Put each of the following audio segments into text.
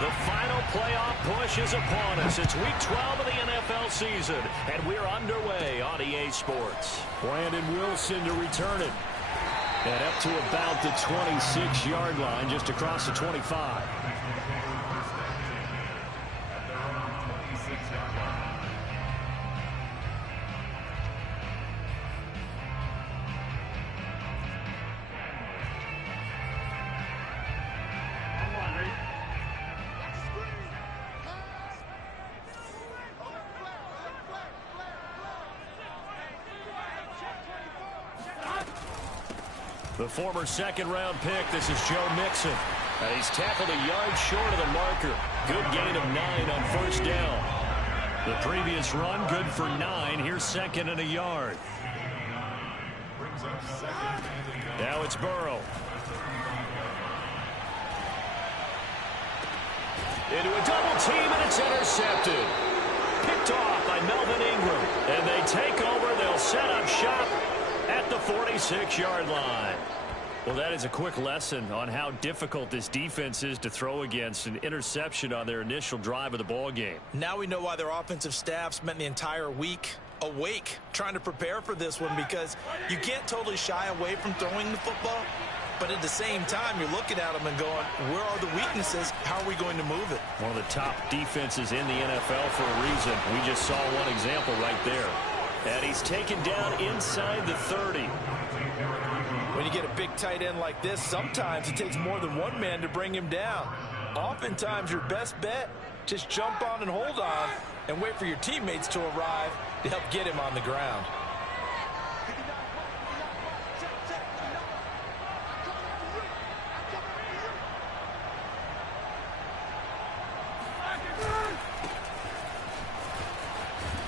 The final playoff push is upon us. It's Week 12 of the NFL season, and we're underway on EA Sports. Brandon Wilson to return it. And up to about the 26-yard line, just across the 25. The former second-round pick, this is Joe Mixon. He's tackled a yard short of the marker. Good gain of 9 on first down. The previous run, good for 9. Here's second and a yard. Now it's Burrow. Into a double team, and it's intercepted. Picked off by Melvin Ingram. And they take over. They'll set up shop at the 46-yard line. Well, that is a quick lesson on how difficult this defense is to throw against. An interception on their initial drive of the ball game. Now we know why their offensive staff spent the entire week awake trying to prepare for this one, because you can't totally shy away from throwing the football, but at the same time you're looking at them and going, where are the weaknesses? How are we going to move it? One of the top defenses in the NFL for a reason. We just saw one example right there. And he's taken down inside the 30. When you get a big tight end like this, sometimes it takes more than one man to bring him down. Oftentimes, your best bet, just jump on and hold on and wait for your teammates to arrive to help get him on the ground.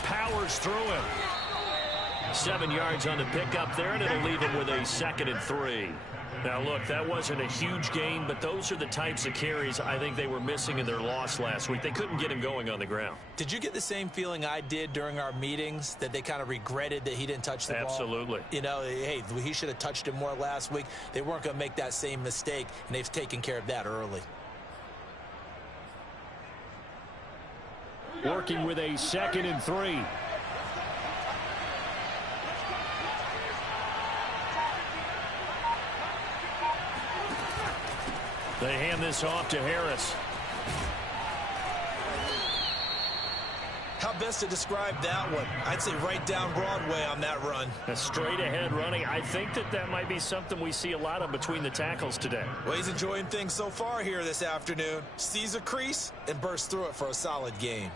Powers through him. 7 yards on the pickup there, and it'll leave him with a 2nd and 3. Now, look, that wasn't a huge gain, but those are the types of carries I think they were missing in their loss last week. They couldn't get him going on the ground. Did you get the same feeling I did during our meetings, that they kind of regretted that he didn't touch the ball? Absolutely. You know, hey, he should have touched him more last week. They weren't going to make that same mistake, and they've taken care of that early. Working with a 2nd and 3. They hand this off to Harris. How best to describe that one? I'd say right down Broadway on that run. A straight ahead running. I think that might be something we see a lot of between the tackles today. Well, he's enjoying things so far here this afternoon. Sees a crease and bursts through it for a solid gain.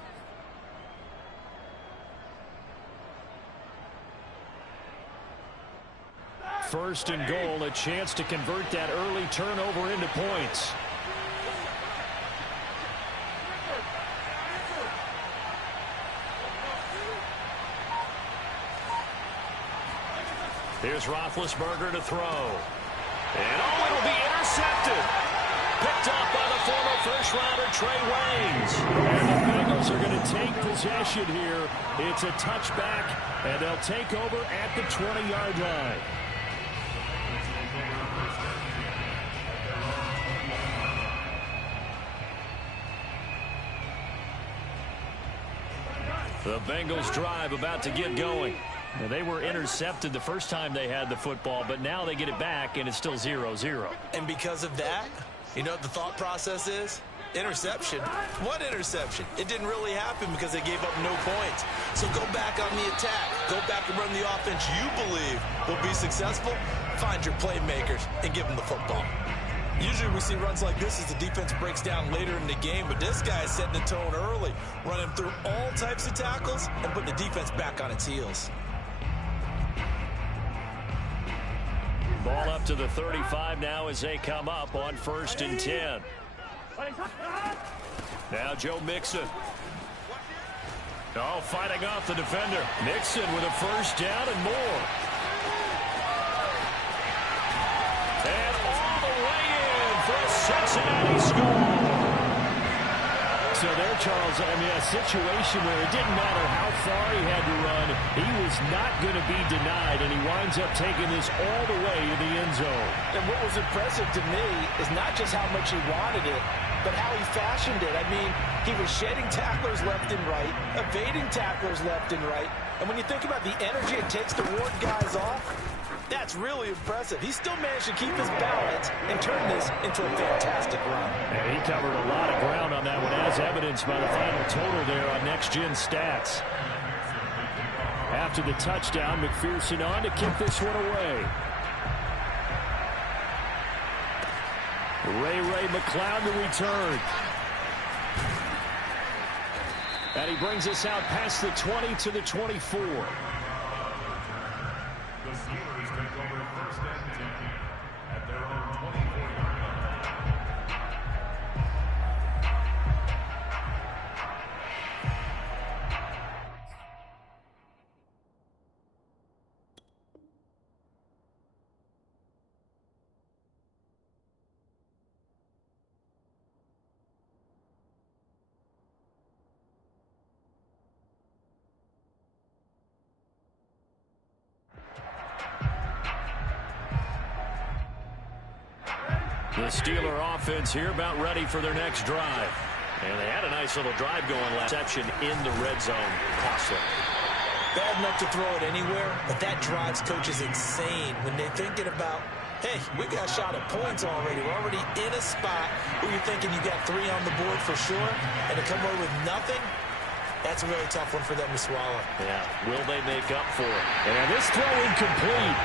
First and goal, a chance to convert that early turnover into points. Here's Roethlisberger to throw. And it'll be intercepted. Picked up by the former first-rounder Trey Waynes. And the Bengals are going to take possession here. It's a touchback, and they'll take over at the 20-yard line. The Bengals drive about to get going. Now, they were intercepted the first time they had the football, but now they get it back, and it's still 0-0. And because of that, you know what the thought process is? Interception. What interception? It didn't really happen because they gave up no points. So go back on the attack. Go back and run the offense you believe will be successful. Find your playmakers and give them the football. Usually we see runs like this as the defense breaks down later in the game, but this guy is setting the tone early, running through all types of tackles and putting the defense back on its heels. Ball up to the 35 now as they come up on 1st and 10. Now Joe Mixon. Oh, fighting off the defender. Mixon with a first down and more. And all the way in for a Cincinnati score. So there, Charles, I mean, a situation where it didn't matter how far he had to run, he was not going to be denied, and he winds up taking this all the way to the end zone. And what was impressive to me is not just how much he wanted it, but how he fashioned it. I mean, he was shedding tacklers left and right, evading tacklers left and right. And when you think about the energy it takes to ward guys off, that's really impressive. He still managed to keep his balance and turn this into a fantastic run. And he covered a lot of ground on that one, as evidenced by the final total there on Next Gen Stats. After the touchdown, McPherson on to kick this one away. Ray McLeod to return. And he brings us out past the 20 to the 24. The Steelers take over first and 10 at their own 24-yard line. The Steeler offense here about ready for their next drive. And they had a nice little drive going last reception in the red zone. Costly. Bad enough to throw it anywhere, but that drives coaches insane when they're thinking about, hey, we got a shot at points already. We're already in a spot where you're thinking you got 3 on the board for sure, and to come away with nothing, that's a really tough one for them to swallow. Yeah, will they make up for it? And this throw incomplete.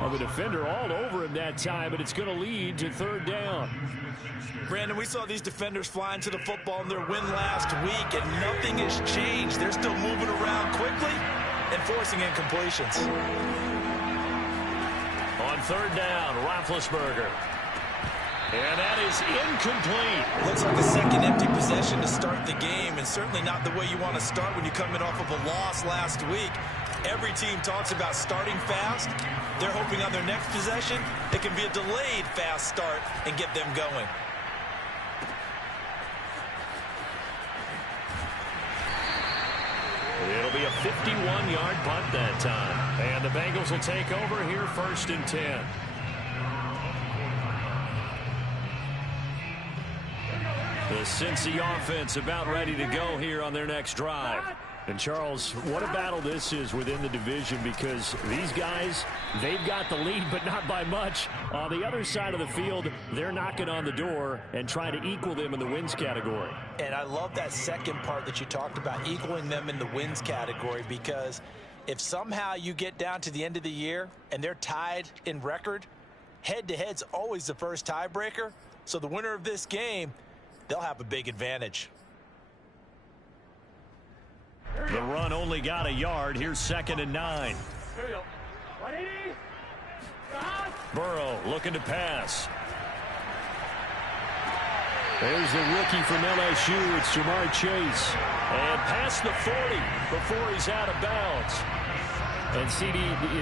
Well, the defender all over him that time, but it's going to lead to third down. Brandon, we saw these defenders flying to the football in their win last week, and nothing has changed. They're still moving around quickly and forcing incompletions. On third down, Roethlisberger. And that is incomplete. Looks like a second empty possession to start the game, and certainly not the way you want to start when you're coming off of a loss last week. Every team talks about starting fast. They're hoping on their next possession it can be a delayed fast start and get them going. It'll be a 51-yard punt that time. And the Bengals will take over here first and 10. The Cincy offense about ready to go here on their next drive. And, Charles, what a battle this is within the division, because these guys, they've got the lead, but not by much. On the other side of the field, they're knocking on the door and trying to equal them in the wins category. And I love that second part that you talked about, equaling them in the wins category, because if somehow you get down to the end of the year and they're tied in record, head-to-head's always the first tiebreaker. So the winner of this game, they'll have a big advantage. The run only got a yard. Here's 2nd and 9. Burrow looking to pass. There's the rookie from LSU. It's Jamar Chase. And past the 40 before he's out of bounds. And, CD,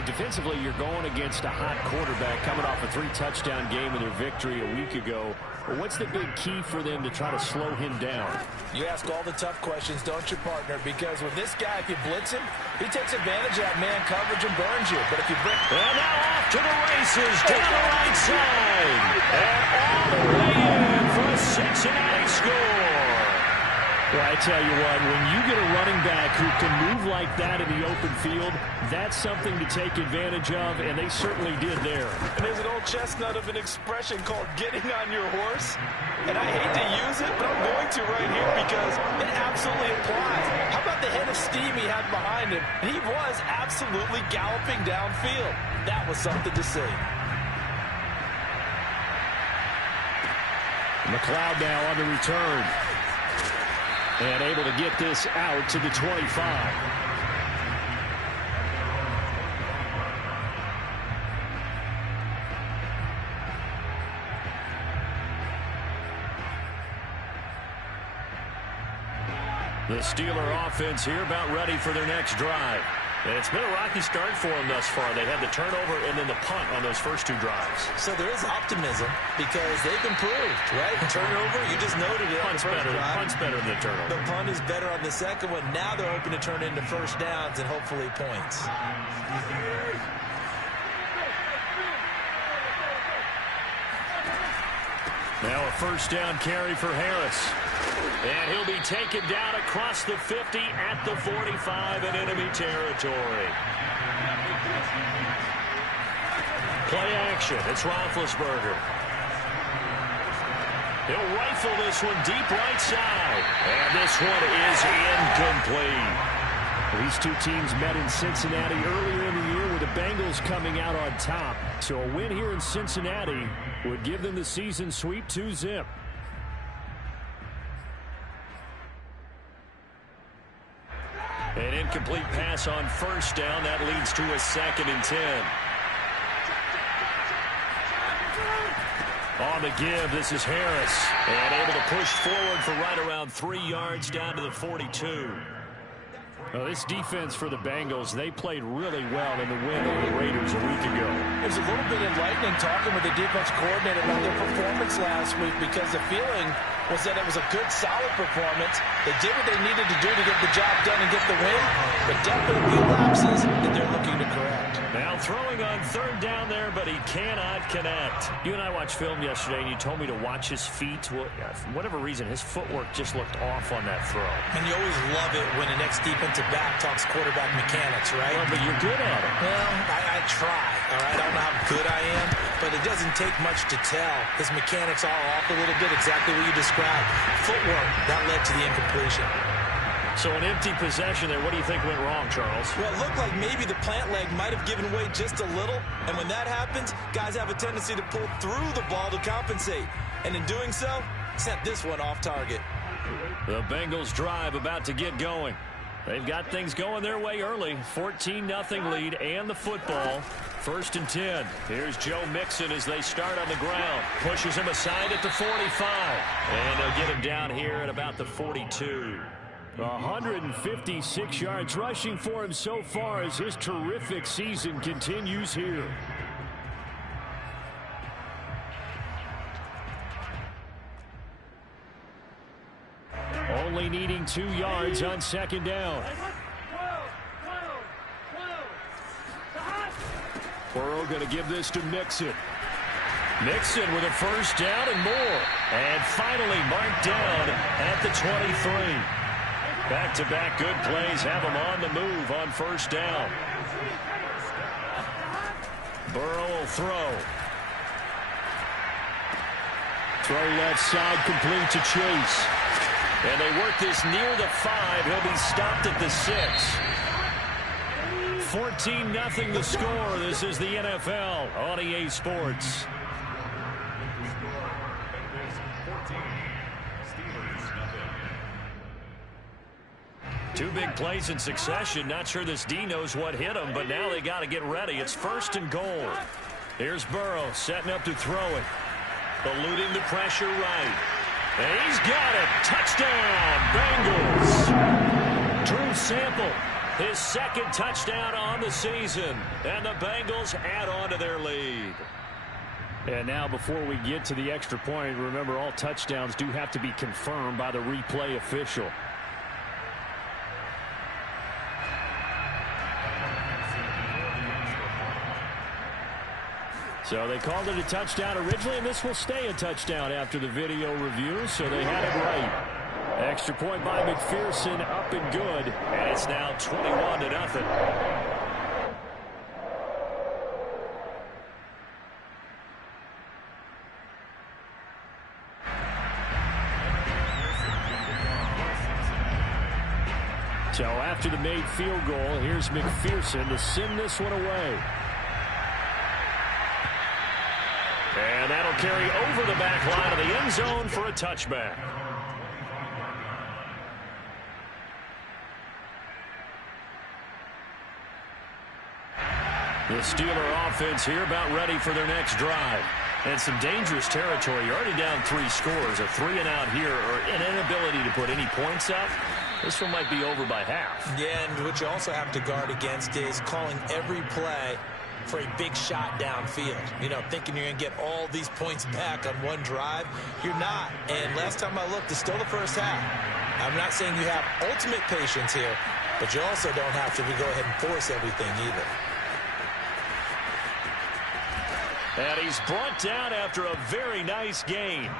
defensively, you're going against a hot quarterback coming off a 3-touchdown game in their victory a week ago. What's the big key for them to try to slow him down? You ask all the tough questions, don't you, partner? Because with this guy, if you blitz him, he takes advantage of that man coverage and burns you. But if you bring... And now off to the races, down the right side. And all the way in for a Cincinnati score. Well, I tell you what, when you get a running back who can move like that in the open field, that's something to take advantage of, and they certainly did there. And there's an old chestnut of an expression called getting on your horse. And I hate to use it, but I'm going to right here because it absolutely applies. How about the head of steam he had behind him? He was absolutely galloping downfield. That was something to see. McLeod now on the return. And able to get this out to the 25. The Steeler offense here about ready for their next drive. And it's been a rocky start for them thus far. They had the turnover and then the punt on those first 2 drives. So there is optimism because they've improved, right? Turnover, you just noted it. Punt's better than the turnover. The punt is better on the second one. Now they're hoping to turn it into first downs and hopefully points. Now a first down carry for Harris. And he'll be taken down across the 50 at the 45 in enemy territory. Play action. It's Roethlisberger. He'll rifle this one deep right side. And this one is incomplete. These two teams met in Cincinnati earlier in the year with the Bengals coming out on top. So a win here in Cincinnati would give them the season sweep 2-zip. An incomplete pass on first down. That leads to a 2nd and 10. On the give, this is Harris. And able to push forward for right around 3 yards down to the 42. Well, this defense for the Bengals, they played really well in the win over the Raiders a week ago. It was a little bit enlightening talking with the defense coordinator about their performance last week, because the feeling was that it was a good, solid performance. They did what they needed to do to get the job done and get the win, but definitely a few lapses that they're looking to correct. Now throwing on 3rd down there, but he cannot connect. You and I watched film yesterday, and you told me to watch his feet. Well, for whatever reason, his footwork just looked off on that throw. And you always love it when the next defensive back talks quarterback mechanics, right? Well, but you're good at it. Well, I try, all right? I don't know how good I am, but it doesn't take much to tell. His mechanics are off a little bit, exactly what you described. Footwork, that led to the incompletion. So an empty possession there. What do you think went wrong, Charles? Well, it looked like maybe the plant leg might have given way just a little, and when that happens, guys have a tendency to pull through the ball to compensate. And in doing so, sent this one off target. The Bengals drive about to get going. They've got things going their way early. 14-0 lead and the football. 1st and 10. Here's Joe Mixon as they start on the ground. Pushes him aside at the 45. And they'll get him down here at about the 42. 156 yards rushing for him so far as his terrific season continues here. Only needing 2 yards on 2nd down. Burrow going to give this to Mixon. Mixon with a first down and more. And finally marked down at the 23. Back-to-back good plays have him on the move on first down. Burrow will throw. Throw left side complete to Chase. And they work this near the 5. He'll be stopped at the 6. 14-0 the score. This is the NFL on EA Sports. Two big plays in succession. Not sure this D knows what hit him, but now they got to get ready. It's 1st and goal. Here's Burrow setting up to throw it. Eluding the pressure right. And he's got it. Touchdown, Bengals. Drew Sample, his 2nd touchdown on the season. And the Bengals add on to their lead. And now before we get to the extra point, remember all touchdowns do have to be confirmed by the replay official. So they called it a touchdown originally, and this will stay a touchdown after the video review, so they had it right. Extra point by McPherson, up and good, and it's now 21-0. So after the made field goal, here's McPherson to send this one away. And that'll carry over the back line of the end zone for a touchback. The Steeler offense here about ready for their next drive. And some dangerous territory. You're already down 3 scores. A 3-and-out here, or an inability to put any points up. This one might be over by half. Yeah, and what you also have to guard against is calling every play for a big shot downfield. You know, thinking you're going to get all these points back on one drive. You're not. And last time I looked, it's still the first half. I'm not saying you have ultimate patience here, but you also don't have to go ahead and force everything either. And he's brought down after a very nice gain.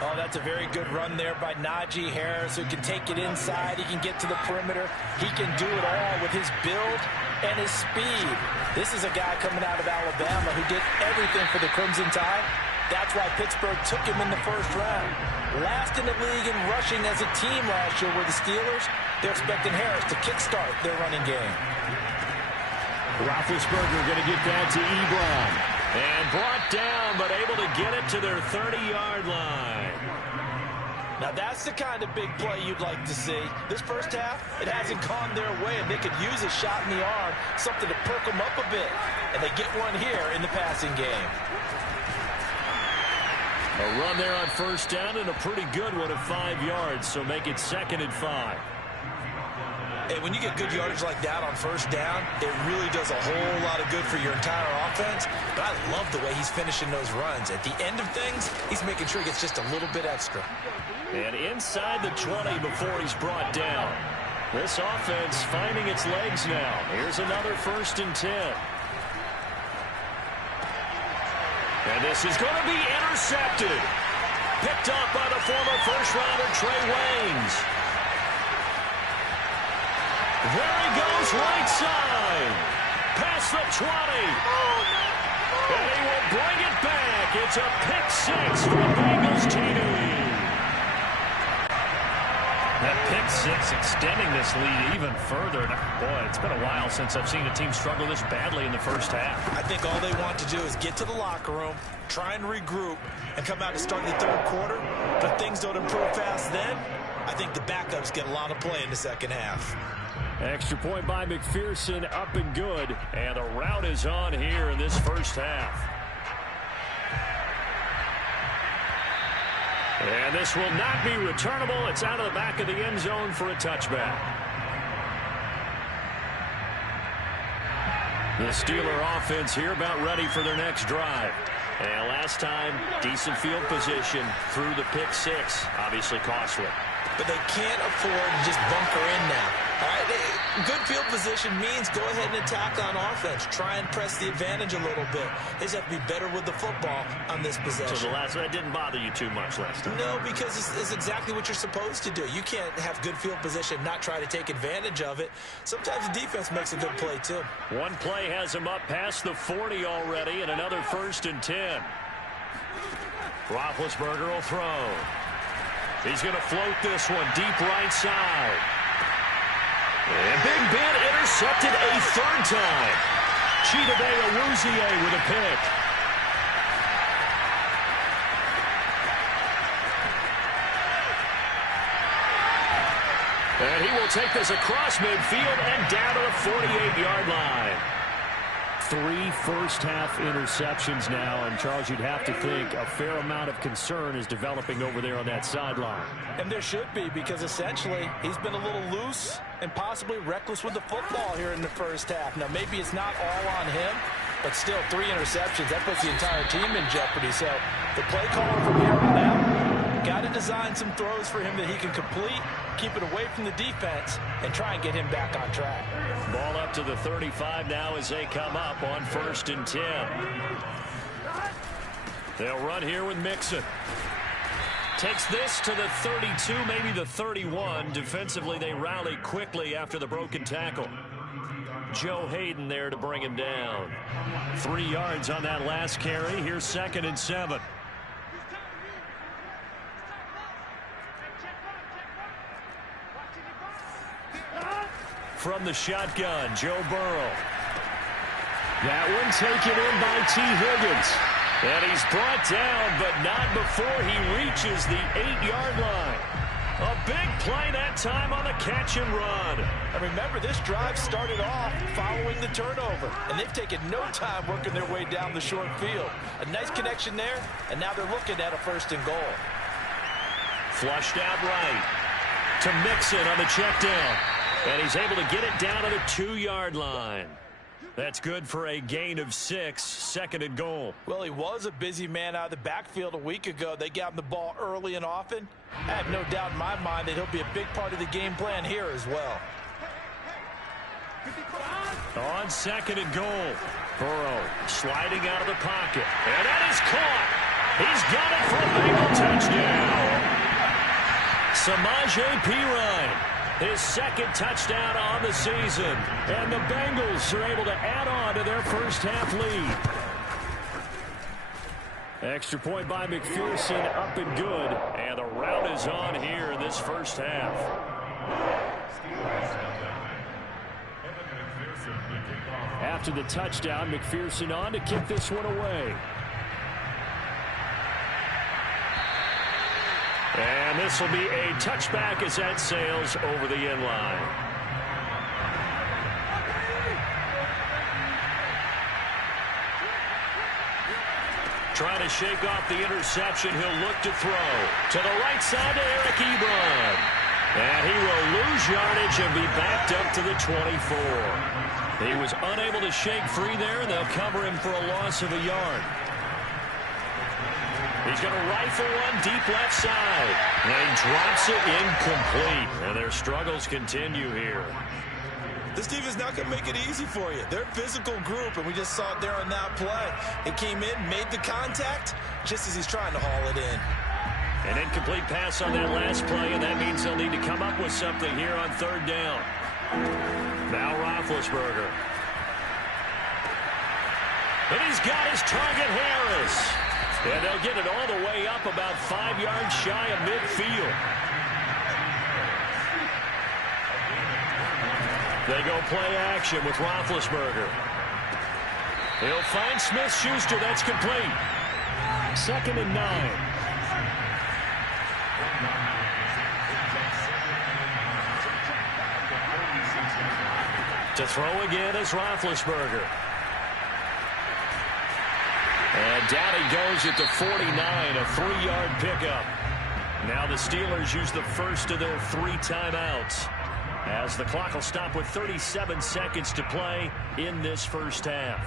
Oh, that's a very good run there by Najee Harris, who can take it inside. He can get to the perimeter. He can do it all with his build and his speed. This is a guy coming out of Alabama who did everything for the Crimson Tide. That's why Pittsburgh took him in the first round. Last in the league in rushing as a team last year were the Steelers. They're expecting Harris to kickstart their running game. Roethlisberger going to get that to Ebron. And brought down, but able to get it to their 30-yard line. Now, that's the kind of big play you'd like to see. This first half, it hasn't gone their way, and they could use a shot in the arm, something to perk them up a bit. And they get one here in the passing game. A run there on first down, and a pretty good one of 5 yards, so make it 2nd and 5. Hey, when you get good yardage like that on first down, it really does a whole lot of good for your entire offense. But I love the way he's finishing those runs. At the end of things, he's making sure he gets just a little bit extra. And inside the 20 before he's brought down. This offense finding its legs now. Here's another 1st and 10. And this is going to be intercepted. Picked up by the former first-rounder Trey Waynes. There he goes, right side. Past the 20. And he will bring it back. It's a pick 6 for the Bengals team. That pick 6 extending this lead even further. Boy, it's been a while since I've seen a team struggle this badly in the first half. I think all they want to do is get to the locker room, try and regroup, and come out to start the third quarter. But if things don't improve fast then, I think the backups get a lot of play in the second half. Extra point by McPherson, up and good. And the rout is on here in this first half. And this will not be returnable. It's out of the back of the end zone for a touchback. The Steeler offense here about ready for their next drive. And last time, decent field position through the pick 6. Obviously costly. But they can't afford to just bunker in now. All right, good field position means go ahead and attack on offense. Try and press the advantage a little bit. They just have to be better with the football on this possession. So that didn't bother you too much last time? No, because it's exactly what you're supposed to do. You can't have good field position, not try to take advantage of it. Sometimes the defense makes a good play, too. One play has him up past the 40 already, and another 1st and 10. Roethlisberger will throw. He's going to float this one deep right side. And Big Ben intercepted a 3rd time. Chidobe Awuzie with a pick. And he will take this across midfield and down to the 48-yard line. 3 first-half interceptions now, and Charles, you'd have to think a fair amount of concern is developing over there on that sideline. And there should be, because essentially he's been a little loose and possibly reckless with the football here in the first half. Now, maybe it's not all on him, but still 3 interceptions. That puts the entire team in jeopardy. So the play caller from here on out, got to design some throws for him that he can complete, keep it away from the defense, and try and get him back on track. Ball up to the 35 now as they come up on 1st and 10. They'll run here with Mixon. Takes this to the 32, maybe the 31. Defensively, they rally quickly after the broken tackle. Joe Hayden there to bring him down. 3 yards on that last carry. Here's 2nd and 7. From the shotgun, Joe Burrow. That one taken in by T. Higgins. And he's brought down, but not before he reaches the 8-yard line. A big play that time on the catch and run. And remember, this drive started off following the turnover, and they've taken no time working their way down the short field. A nice connection there, and now they're looking at a 1st and goal. Flushed out right to Mixon on the check down. And he's able to get it down to the 2-yard line. That's good for a gain of 6, 2nd and goal. Well, he was a busy man out of the backfield a week ago. They got him the ball early and often. I have no doubt in my mind that he'll be a big part of the game plan here as well. On 2nd and goal. Burrow sliding out of the pocket. And that is caught. He's got it for a Bengal touchdown. Samaje Perine, his second touchdown on the season. And the Bengals are able to add on to their first half lead. Extra point by McPherson, up and good. And the rout is on here in this first half. After the touchdown, McPherson on to kick this one away. And this will be a touchback as that sails over the end line. Trying to shake off the interception. He'll look to throw. To the right side to Eric Ebron. And he will lose yardage and be backed up to the 24. He was unable to shake free there, and they'll cover him for a loss of a yard. He's going to rifle one deep left side. And he drops it incomplete. And their struggles continue here. This team is not going to make it easy for you. They're a physical group, and we just saw it there on that play. It came in, made the contact, just as he's trying to haul it in. An incomplete pass on that last play, and that means they'll need to come up with something here on third down. Now Roethlisberger. And he's got his target, Harris. And they'll get it all the way up about 5 yards shy of midfield. They go play action with Roethlisberger. He'll find Smith-Schuster. That's complete. 2nd and 9. To throw again is Roethlisberger. And down he goes at the 49, a 3-yard pickup. Now the Steelers use the first of their 3 timeouts, as the clock will stop with 37 seconds to play in this first half.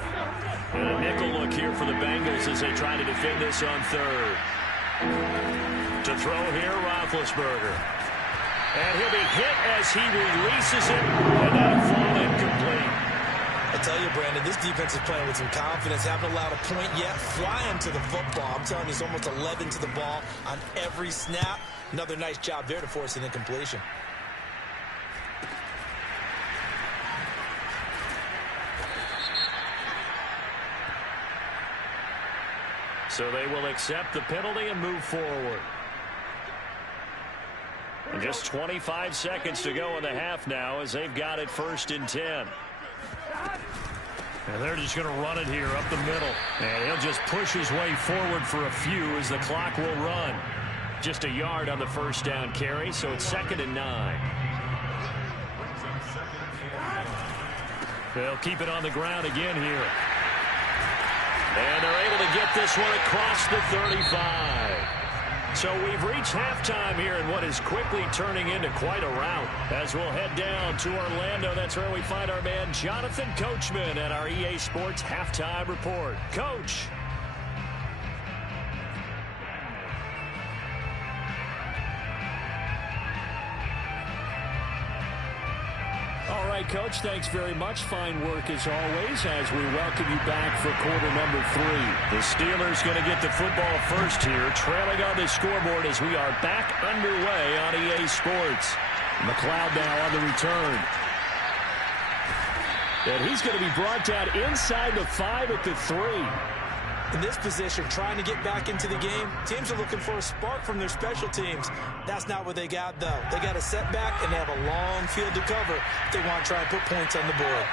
And a nickel look here for the Bengals as they try to defend this on third. To throw here, Roethlisberger. And he'll be hit as he releases it, and that'll fall incomplete. I tell you, Brandon, this defense is playing with some confidence. Haven't allowed a point yet. Flying to the football. I'm telling you, it's almost 11 to the ball on every snap. Another nice job there to force an incompletion. So they will accept the penalty and move forward. And just 25 seconds to go in the half now as they've got it 1st and 10. And they're just going to run it here up the middle. And he'll just push his way forward for a few as the clock will run. Just a yard on the first down carry, so it's 2nd and 9. They'll keep it on the ground again here. And they're able to get this one across the 35. So we've reached halftime here in what is quickly turning into quite a rout. As we'll head down to Orlando, that's where we find our man Jonathan Coachman at our EA Sports Halftime Report. Coach. All right, Coach, thanks very much. Fine work as always as we welcome you back for quarter number 3. The Steelers going to get the football first here, trailing on the scoreboard as we are back underway on EA Sports. McLeod now on the return. And he's going to be brought down inside the 5 at the 3. In this position, trying to get back into the game, teams are looking for a spark from their special teams. That's not what they got, though. They got a setback, and they have a long field to cover if they want to try and put points on the board.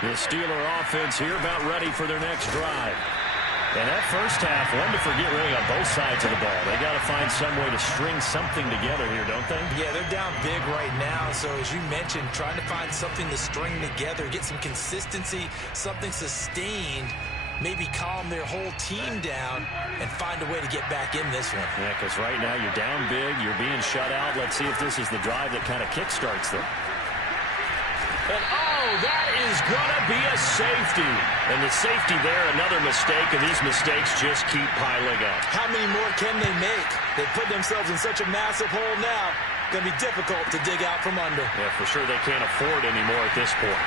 The Steeler offense here about ready for their next drive. And that first half, one to forget really on both sides of the ball. They got to find some way to string something together here, don't they? Yeah, they're down big right now. So as you mentioned, trying to find something to string together, get some consistency, something sustained, maybe calm their whole team down and find a way to get back in this one. Yeah, because right now you're down big, you're being shut out. Let's see if this is the drive that kind of kickstarts them. And, oh, that is going to be a safety. And the safety there, another mistake, and these mistakes just keep piling up. How many more can they make? They put themselves in such a massive hole now. Going to be difficult to dig out from under. Yeah, for sure they can't afford anymore at this point.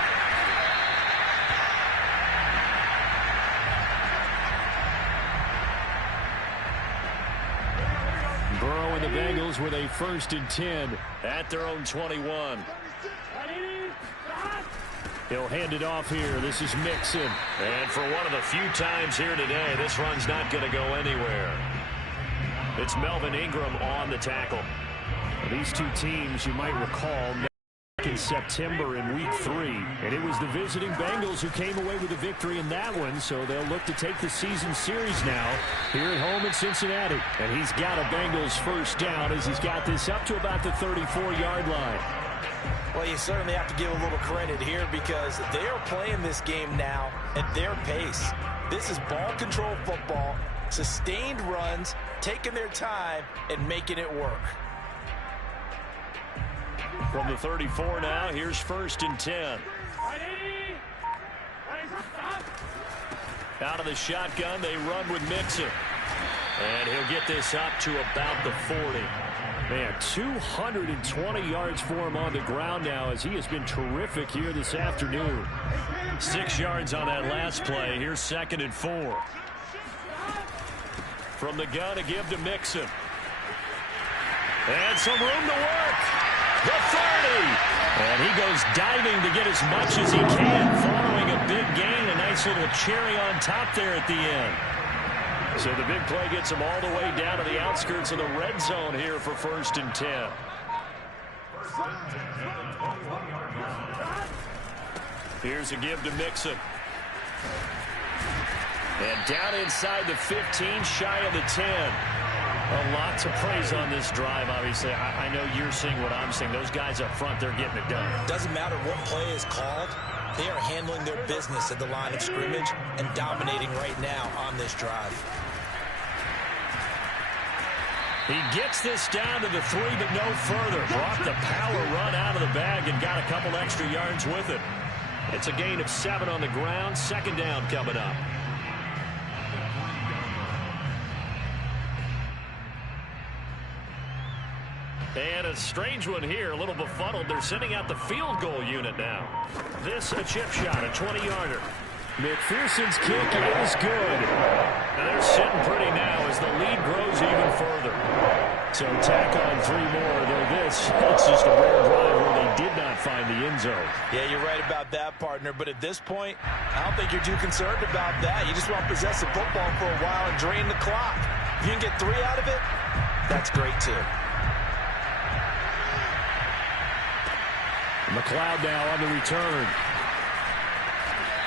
the Bengals with a 1st and 10 at their own 21. He'll hand it off here. This is Mixon. And for one of the few times here today, this run's not going to go anywhere. It's Melvin Ingram on the tackle. These two teams, you might recall, met in September in Week 3. And it was the visiting Bengals who came away with a victory in that one, so they'll look to take the season series now here at home in Cincinnati. And he's got a Bengals 1st down as he's got this up to about the 34-yard line. Well, you certainly have to give a little credit here because they are playing this game now at their pace. This is ball control football, sustained runs, taking their time, and making it work. From the 34 now, here's 1st and 10. Out of the shotgun, they run with Mixon. And he'll get this up to about the 40. Man, 220 yards for him on the ground now as he has been terrific here this afternoon. 6 yards on that last play. Here's 2nd and 4. From the gun to give to Mixon. And some room to work. The 30. And he goes diving to get as much as he can, following a big gain. A nice little cherry on top there at the end. So the big play gets him all the way down to the outskirts of the red zone here for 1st and 10. Here's a give to Mixon. And down inside the 15, shy of the 10. A lot to praise on this drive, obviously. I know you're seeing what I'm seeing. Those guys up front, they're getting it done. Doesn't matter what play is called. They are handling their business at the line of scrimmage and dominating right now on this drive. He gets this down to the 3, but no further. Brought the power run out of the bag and got a couple extra yards with it. It's a gain of 7 on the ground. 2nd down coming up. And a strange one here, a little befuddled. They're sending out the field goal unit now. This a chip shot, a 20-yarder. McPherson's kick is good. And they're sitting pretty now as the lead grows even further. So tack on 3 more, though it's just a rare drive where they did not find the end zone. Yeah, you're right about that, partner. But at this point, I don't think you're too concerned about that. You just want to possess the football for a while and drain the clock. If you can get 3 out of it, that's great too. McLeod now on the return.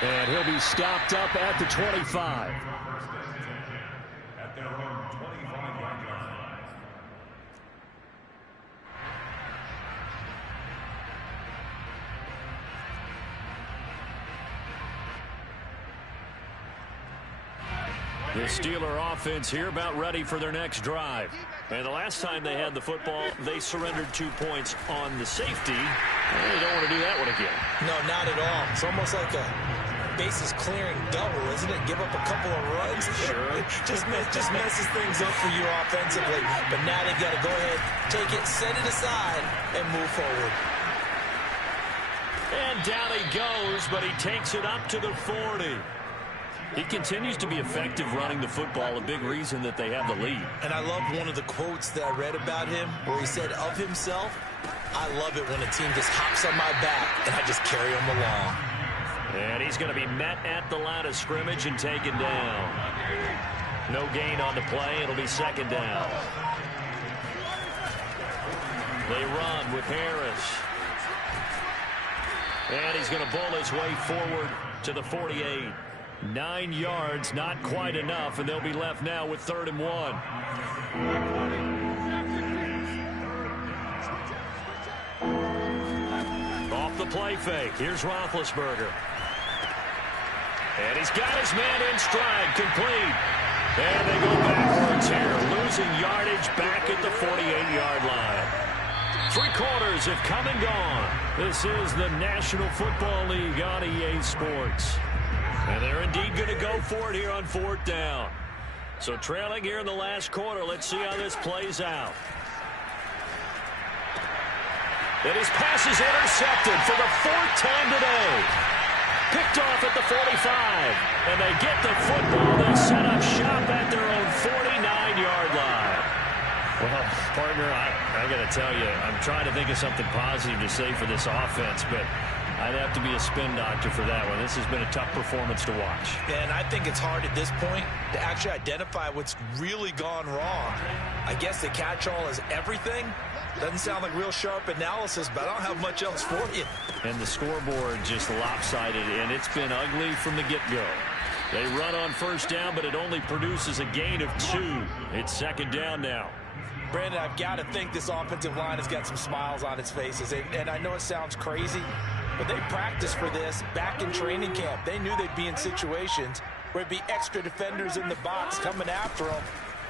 And he'll be stopped up at the 25. At their own 25-yard line. The Steeler offense here about ready for their next drive. And the last time they had the football, they surrendered 2 points on the safety. They don't want to do that one again. No, not at all. It's almost like a bases clearing double, isn't it? Give up a couple of runs. Sure. just messes things up for you offensively. But now they've got to go ahead, take it, set it aside, and move forward. And down he goes, but he takes it up to the 40. He continues to be effective running the football, a big reason that they have the lead. And I love one of the quotes that I read about him where he said of himself, I love it when a team just hops on my back and I just carry them along. And he's going to be met at the line of scrimmage and taken down. No gain on the play. It'll be 2nd down. They run with Harris. And he's going to bull his way forward to the 48. 9 yards, not quite enough, and they'll be left now with 3rd and 1. Off the play fake. Here's Roethlisberger. And he's got his man in stride, complete. And they go backwards here, losing yardage back at the 48-yard line. 3 quarters have come and gone. This is the National Football League on EA Sports. And they're indeed going to go for it here on 4th down. So trailing here in the last quarter. Let's see how this plays out. And his pass is intercepted for the 4th time today. Picked off at the 45. And they get the football. They set up shop at their own 49-yard line. Well, Partner, I got to tell you, I'm trying to think of something positive to say for this offense, but I'd have to be a spin doctor for that one. This has been a tough performance to watch. And I think it's hard at this point to actually identify what's really gone wrong. I guess the catch-all is everything. Doesn't sound like real sharp analysis, but I don't have much else for you. And the scoreboard just lopsided, and it's been ugly from the get-go. They run on first down, but it only produces a gain of 2. It's second down now. Brandon, I've got to think this offensive line has got some smiles on its faces. And I know it sounds crazy, but they practiced for this back in training camp. They knew they'd be in situations where there'd be extra defenders in the box coming after them,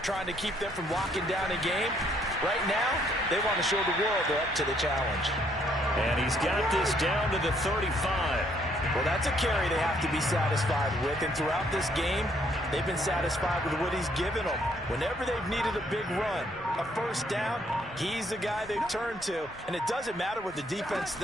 trying to keep them from locking down a game. Right now, they want to show the world they're up to the challenge. And he's got this down to the 35. Well, that's a carry they have to be satisfied with. And throughout this game, they've been satisfied with what he's given them. Whenever they've needed a big run, a first down, he's the guy they've turned to. And it doesn't matter what the defense thinks.